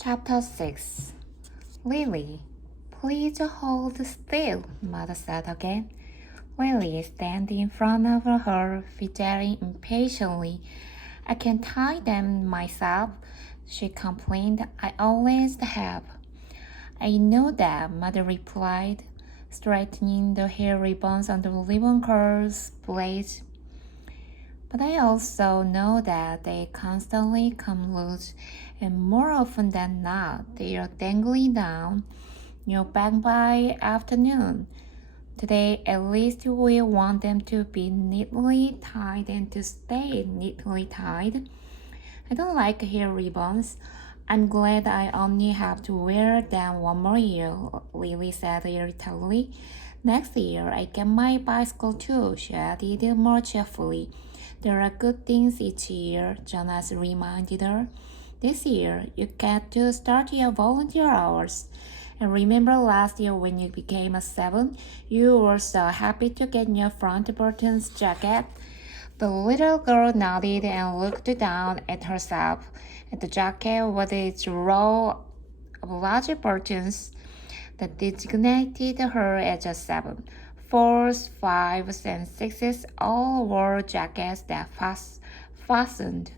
Chapter 6 Lily, please hold still, Mother said again. Lily, standing in front of her, fidgeting impatiently. I can tie them myself, she complained. I always have. I know that, Mother replied, straightening the hair ribbons on the ribbon curls blades. But I also know that they constantly come loose, and more often than not, they are dangling down your back by afternoon. Today, at least we want them to be neatly tied and to stay neatly tied. I don't like hair ribbons. I'm glad I only have to wear them one more year, Lily said irritably. Next year, I get my bicycle too, she added more cheerfully. There are good things each year, Jonas reminded her. This year, you get to start your volunteer hours. And remember last year when you became a 7, you were so happy to get your front buttons jacket. The little girl nodded and looked down at herself, at the jacket with its row of large buttons that designated her as a 7. 4s, 5s, and 6s all wore jackets that fastened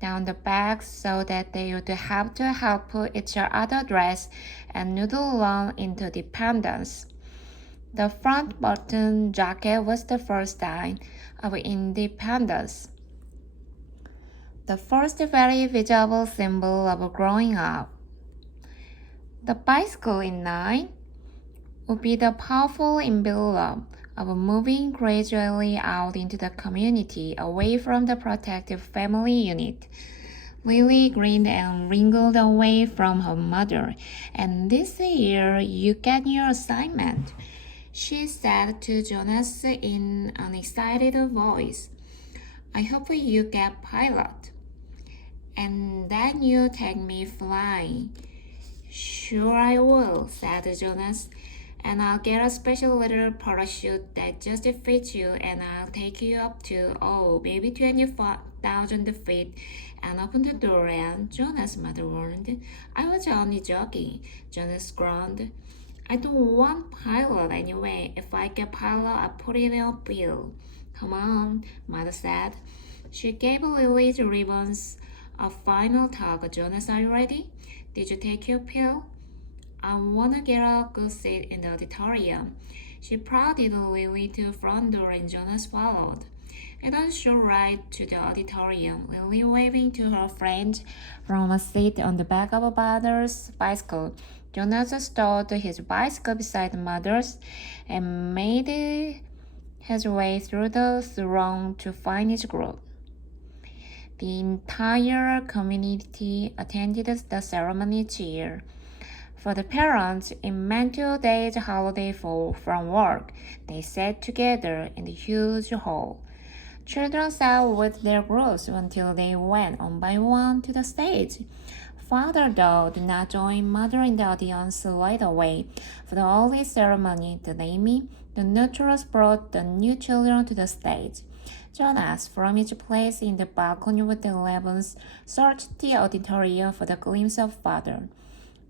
down the back so that they would have to help each other dress and noodle along into dependence. The front button jacket was the first sign of independence, the first very visible symbol of growing up. The bicycle in 9 would be the powerful emblem of moving gradually out into the community away from the protective family unit. Lily grinned and wriggled away from her mother. And this year you get your assignment, she said to Jonas in an excited voice. I hope you get pilot. And then you take me flying. Sure I will, said Jonas. And I'll get a special little parachute that just fits you, and I'll take you up to, maybe 25,000 feet and open the door. And Jonas' mother warned. I was only joking, Jonas groaned. I don't want pilot anyway. If I get pilot, I'll put it in a bill. Come on, Mother said. She gave Lily's ribbons a final tug. Jonas, are you ready? Did you take your pill? I want to get a good seat in the auditorium. She prodded Lily to the front door and Jonas followed. It was sure right to the auditorium, Lily waving to her friend from a seat on the back of Mother's bicycle. Jonas stowed his bicycle beside Mother's and made his way through the throng to find his group. The entire community attended the ceremony each year. For the parents, it meant 2 days holiday from work. They sat together in the huge hall. Children sat with their groups until they went one by one to the stage. Father, though, did not join Mother in the audience right away. For the early ceremony, the naming, the nurturers brought the new children to the stage. Jonas, from his place in the balcony with the 11s, searched the auditorium for the glimpse of Father.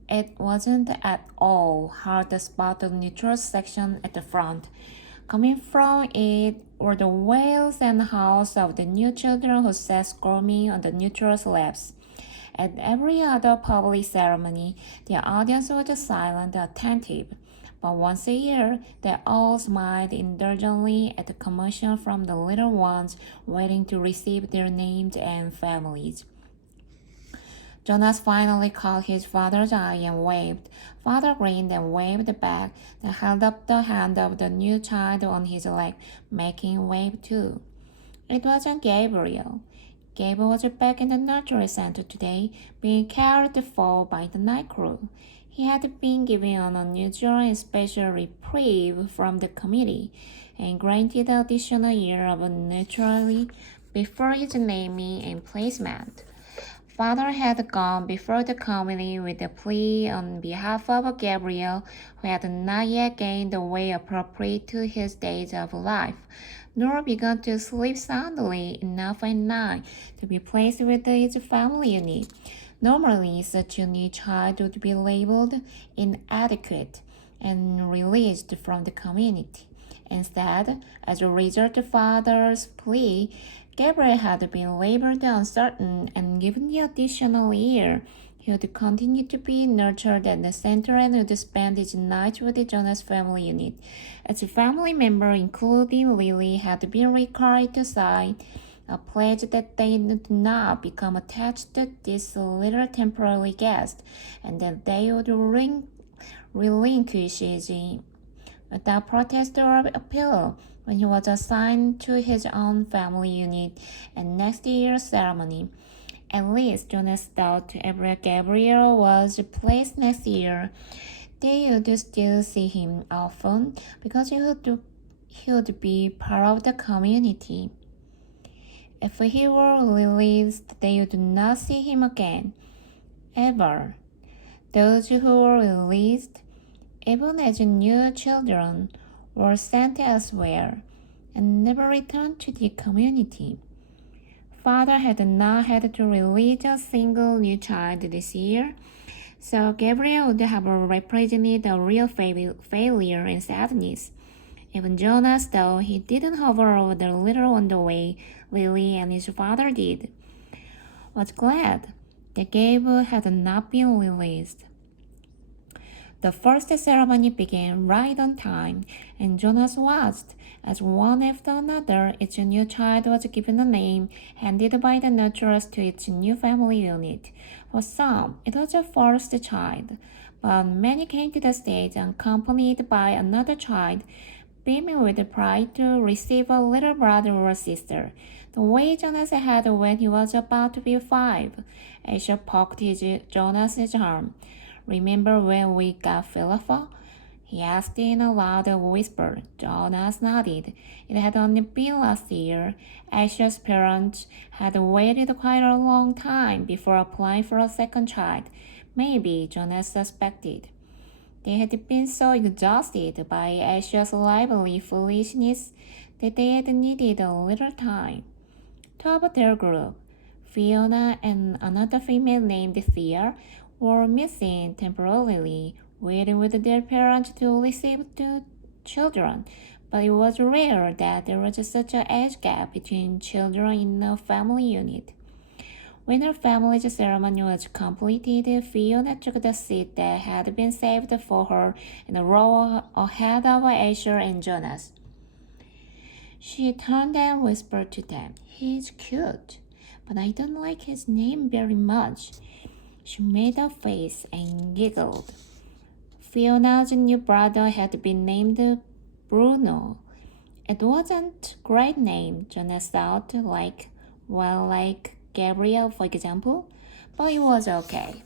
It wasn't at all hard to spot the neutral section at the front. Coming from it were the wails and howls of the new children who sat squirming on the neutral's laps. At every other public ceremony, the audience was silent and attentive. But once a year, they all smiled indulgently at the commotion from the little ones waiting to receive their names and families. Jonas finally caught his father's eye and waved. Father grinned and waved back, then held up the hand of the new child on his leg, making wave too. It wasn't Gabriel. Gabriel was back in the nursery center today, being cared for by the night crew. He had been given an unusual and special reprieve from the committee, and granted an additional year of neutrality before his naming and placement. Father had gone before the committee with a plea on behalf of Gabriel, who had not yet gained the way appropriate to his days of life, nor begun to sleep soundly enough at night to be placed with his family unit. Normally, such a new child would be labeled inadequate and released from the community. Instead, as a result of father's plea, Gabriel had been labeled uncertain and given the additional year. He would continue to be nurtured at the center and would spend his nights with the Jonas family unit. As a family member, including Lily, had been required to sign a pledge that they would not become attached to this little temporary guest, and that they would relinquish his without protest or appeal when he was assigned to his own family unit at next year's ceremony. At least Jonas thought if Gabriel was placed next year, they would still see him often because he would be part of the community. If he were released, they would not see him again, ever. Those who were released, even as new children, were sent elsewhere and never returned to the community. Father had not had to release a single new child this year, so Gabriel would have represented a real failure and sadness. Even Jonas, though he didn't hover over the little on the way Lily and his father did, was glad that Gabriel had not been released. The first ceremony began right on time, and Jonas watched as one after another each new child was given a name handed by the nurturers to its new family unit. For some, it was a first child, but many came to the stage accompanied by another child, beaming with pride to receive a little brother or sister, the way Jonas had when he was about to be 5. Asher poked Jonas's arm. "Remember when we got Philippa?" he asked in a loud whisper. Jonas nodded. It had only been last year. Asher's parents had waited quite a long time before applying for a second child. Maybe, Jonas suspected. They had been so exhausted by Asher's lively foolishness that they had needed a little time. Two of their group, Fiona and another female named Thea, were missing temporarily, waiting with their parents to receive two children, but it was rare that there was such an age gap between children in a family unit. When her family's ceremony was completed, Fiona took the seat that had been saved for her in a row ahead of Asher and Jonas. She turned and whispered to them, "He's cute, but I don't like his name very much." She made a face and giggled. Fiona's new brother had been named Bruno. It wasn't a great name, Jonas thought, like Gabriel, for example, but it was okay.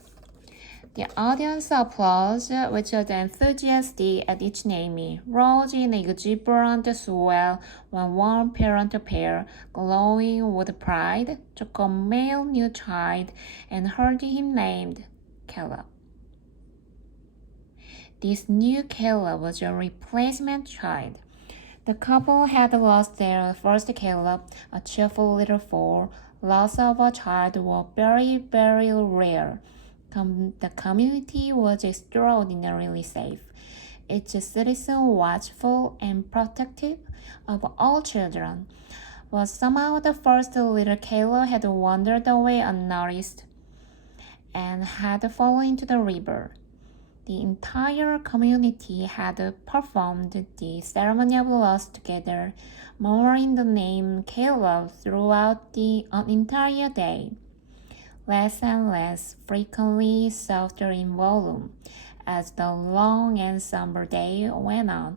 The audience applause, which was enthusiastic at each naming, rose in exuberant swell when one parent pair, glowing with pride, took a male new child and heard him named Caleb. This new Caleb was a replacement child. The couple had lost their first Caleb, a cheerful little foal. Loss of a child were very, very rare. The community was extraordinarily safe, its citizens watchful and protective of all children. But somehow the first little Caleb had wandered away unnoticed and had fallen into the river. The entire community had performed the ceremony of loss together, murmuring the name Caleb throughout the entire day. Less and less frequently, softer in volume, as the long and somber day went on,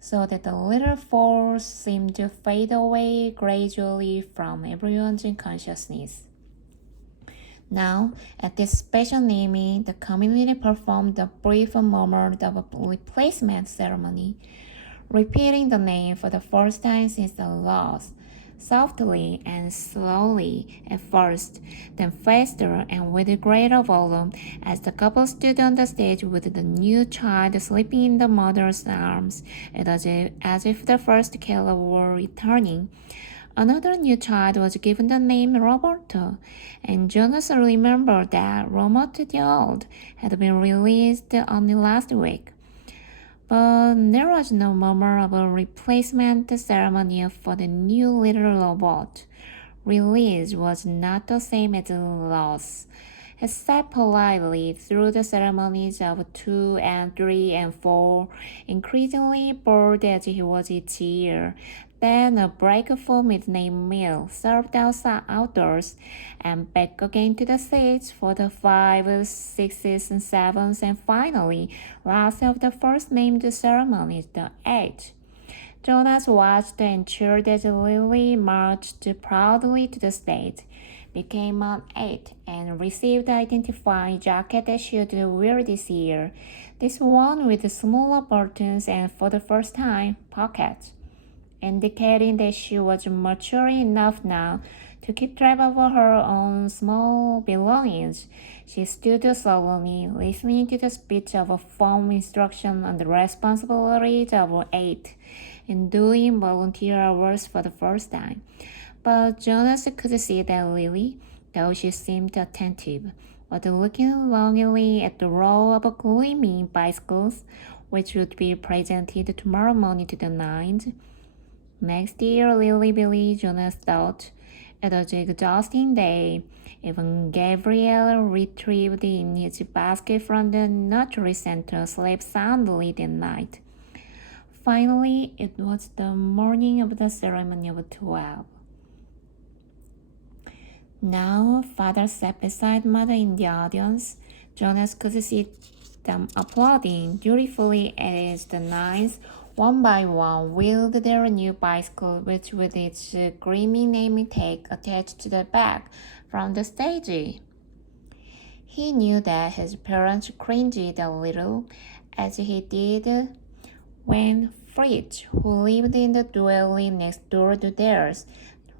so that the little force seemed to fade away gradually from everyone's consciousness. Now, at this special naming, the community performed a brief moment of a replacement ceremony, repeating the name for the first time since the loss. Softly and slowly at first, then faster and with greater volume as the couple stood on the stage with the new child sleeping in the mother's arms, as if the first Caleb were returning. Another new child was given the name Roberto, and Jonas remembered that Roberto the Old had been released only last week. But there was no murmur of a replacement ceremony for the new little robot. Release was not the same as loss. He sat politely through the ceremonies of 2 and 3 and 4, increasingly bored as he was each year. Then a break for midnight meal served outside outdoors, and back again to the seats for the 5s, 6s, and 7s, and finally, last of the first named ceremonies, the 8th. Jonas watched and cheered as Lily marched proudly to the stage, became an 8, and received the identifying jacket that she would wear this year. This one with smaller buttons and, for the first time, pockets, indicating that she was mature enough now to keep track of her own small belongings. She stood solemnly, listening to the speech of a firm instruction on the responsibilities of an 8, and doing volunteer hours for the first time. But Jonas could see that Lily, though she seemed attentive, was looking longingly at the row of gleaming bicycles, which would be presented tomorrow morning to the nines. Next year, Lily Billy, Jonas thought. It was an exhausting day. Even Gabriel, retrieved in his basket from the nursery center, slept soundly that night. Finally, it was the morning of the ceremony of 12. Now, father sat beside mother in the audience. Jonas could see them applauding dutifully as the nines, one by one, wheeled their new bicycle, which with its gleaming name tag attached to the back, from the stage. He knew that his parents cringed a little, as he did when Fritz, who lived in the dwelling next door to theirs,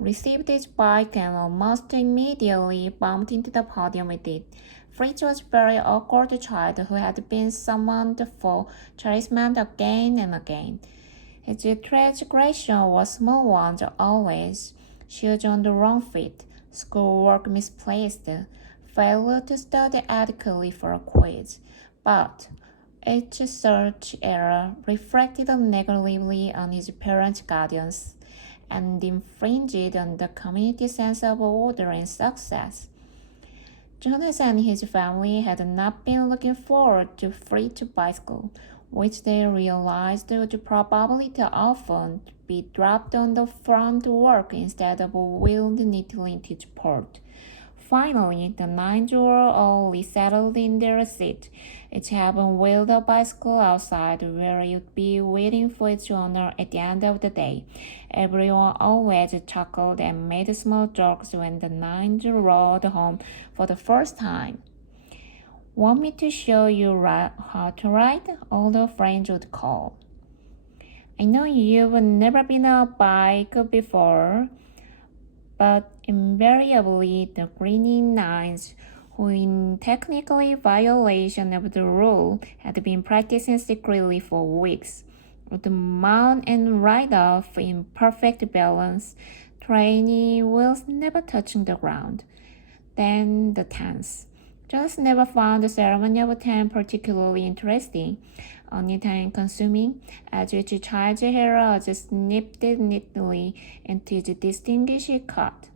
received his bike and almost immediately bumped into the podium with it. Fritz was a very awkward child who had been summoned for chastisement again and again. His transgression was small ones always: shoes on the wrong feet, schoolwork misplaced, failure to study adequately for a quiz. But each such error reflected negatively on his parents' guardians and infringed on the community's sense of order and success. Jonas and his family had not been looking forward to Fritz's bicycle, which they realized would probably too often be dropped on the front work instead of wheeled neatly into port. Finally, the nines were all resettled in their seat, each having wheeled a bicycle outside where it would be waiting for its owner at the end of the day. Everyone always chuckled and made small jokes when the nines rode home for the first time. "Want me to show you how to ride?" older friends would call. "I know you've never been on a bike before," but invariably the grinning nines, who in technically violation of the rule had been practicing secretly for weeks, would mount and ride off in perfect balance, training wheels never touching the ground. Then the tens. Jonas never found the ceremony of 10 particularly interesting, only time-consuming, as each child's hair was snipped neatly into its distinguished cut.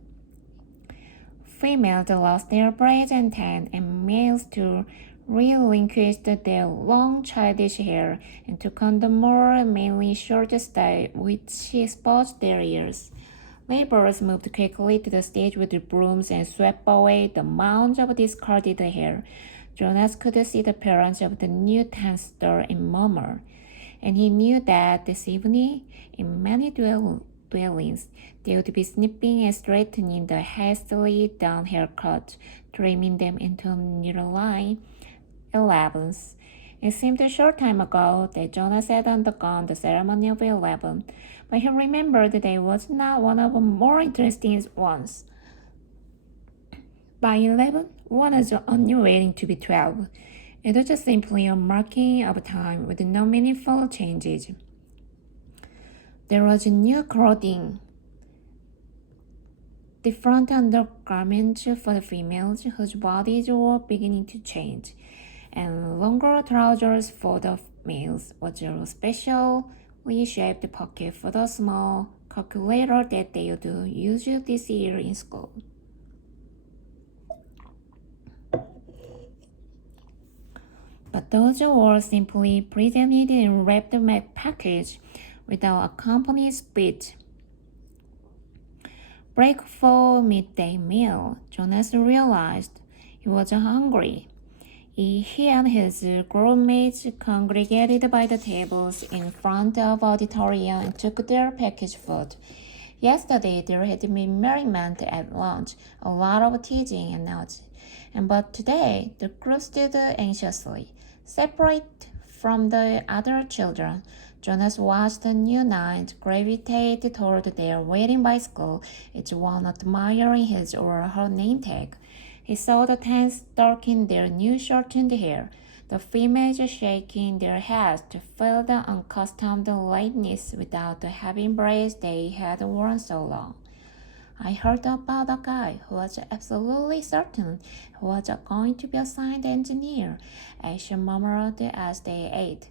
Females lost their braids and tan, and males too relinquished their long childish hair and took on the more mainly short style which exposed their ears. Laborers moved quickly to the stage with brooms and swept away the mounds of discarded hair. Jonas could see the parents of the new tester and murmur, and he knew that this evening, in many dwellings, they would be snipping and straightening the hastily done haircuts, trimming them into a neater line. 11th. It seemed a short time ago that Jonas had undergone the ceremony of 11, but he remembered that it was not one of the more interesting ones. By 11, one was only waiting to be 12. It was just simply a marking of time with no meaningful changes. There was new clothing, different undergarments for the females whose bodies were beginning to change, and longer trousers for the males was a specially shaped pocket for the small calculator that they would use this year in school. But those were simply presented in wrapped package without accompanying speech. Break for midday meal, Jonas realized he was hungry. He and his grown-mates congregated by the tables in front of the auditorium and took their packaged food. Yesterday there had been merriment at lunch, a lot of teasing and nods, but today the group stood anxiously, separate from the other children. Jonas watched the new knights gravitate toward their waiting bicycle, each one admiring his or her name tag. He saw the tents darken their new shortened hair, the females shaking their heads to feel the unaccustomed lightness without the heavy braids they had worn so long. I heard about a guy who was absolutely certain he was going to be a science engineer, Aisha murmured as they ate.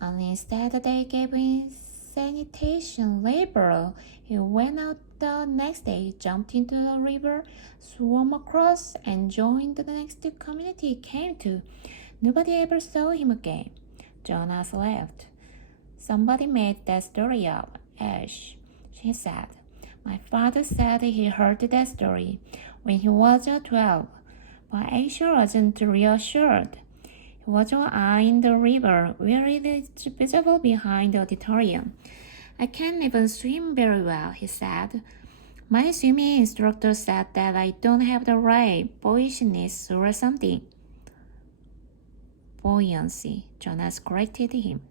And instead they gave him sanitation labor. He went out the next day, jumped into the river, swam across, and joined the next community he came to. Nobody ever saw him again. Jonas laughed. Somebody made that story up, Ash, she said. My father said he heard that story when he was 12, but Ash wasn't reassured. He was eyeing the river where it is visible behind the auditorium. I can't even swim very well, he said. My swimming instructor said that I don't have the right buoyancy or something. Buoyancy, Jonas corrected him.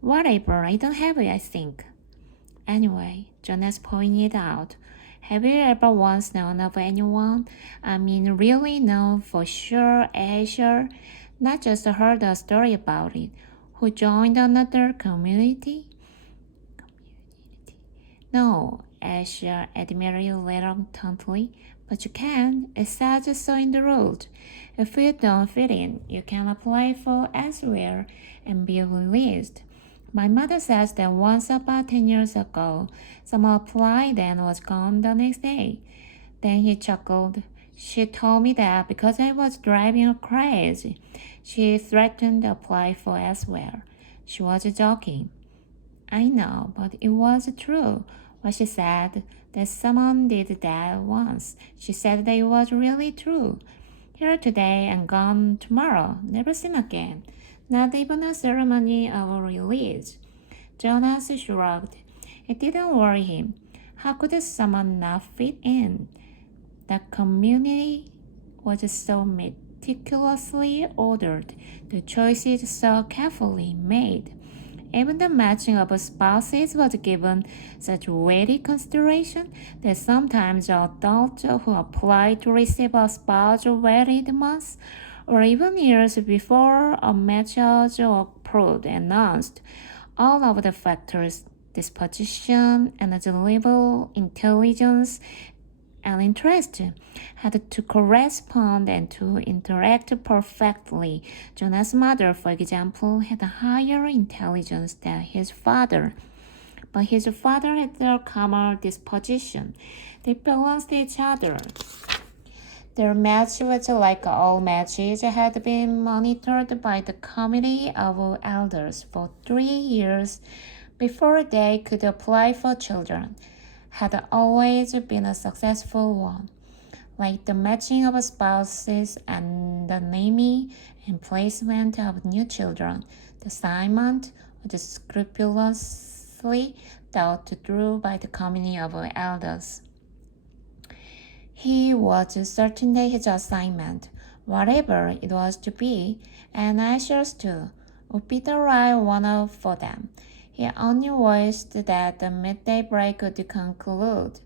Whatever, I don't have it, I think. Anyway, Jonas pointed out, have you ever once known of anyone, really known for sure, Asher, not just heard a story about it, who joined another community? No, Asher admitted reluctantly, but you can. It says so in the rules. If you don't fit in, you can apply for elsewhere and be released. My mother says that once about 10 years ago, someone applied and was gone the next day. Then he chuckled. She told me that because I was driving her crazy, she threatened to apply for elsewhere. She was joking. I know, but it was true. What she said, that someone did that once. She said that it was really true. Here today and gone tomorrow, never seen again. Not even a ceremony of release. Jonas shrugged. It didn't worry him. How could someone not fit in? The community was so meticulously ordered, the choices so carefully made. Even the matching of spouses was given such weighty consideration that sometimes adults who applied to receive a spouse waited months or even years before a match was approved and announced. All of the factors, disposition, level, intelligence, and interest had to correspond and to interact perfectly. Jonah's mother, for example, had a higher intelligence than his father, but his father had a calmer disposition. They balanced each other. Their match was like all matches had been monitored by the committee of elders for 3 years before they could apply for children, had always been a successful one. Like the matching of spouses and the naming and placement of new children, the assignment was scrupulously thought through by the committee of elders. He was certain that his assignment, whatever it was to be, and Asher's too, would be the right one for them. He only wished that the midday break would conclude,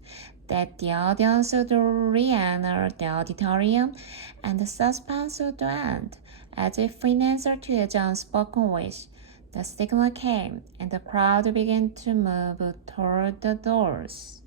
that the audience would re-enter the auditorium, and the suspense would end. As if in answer to his unspoken wish, the signal came, and the crowd began to move toward the doors.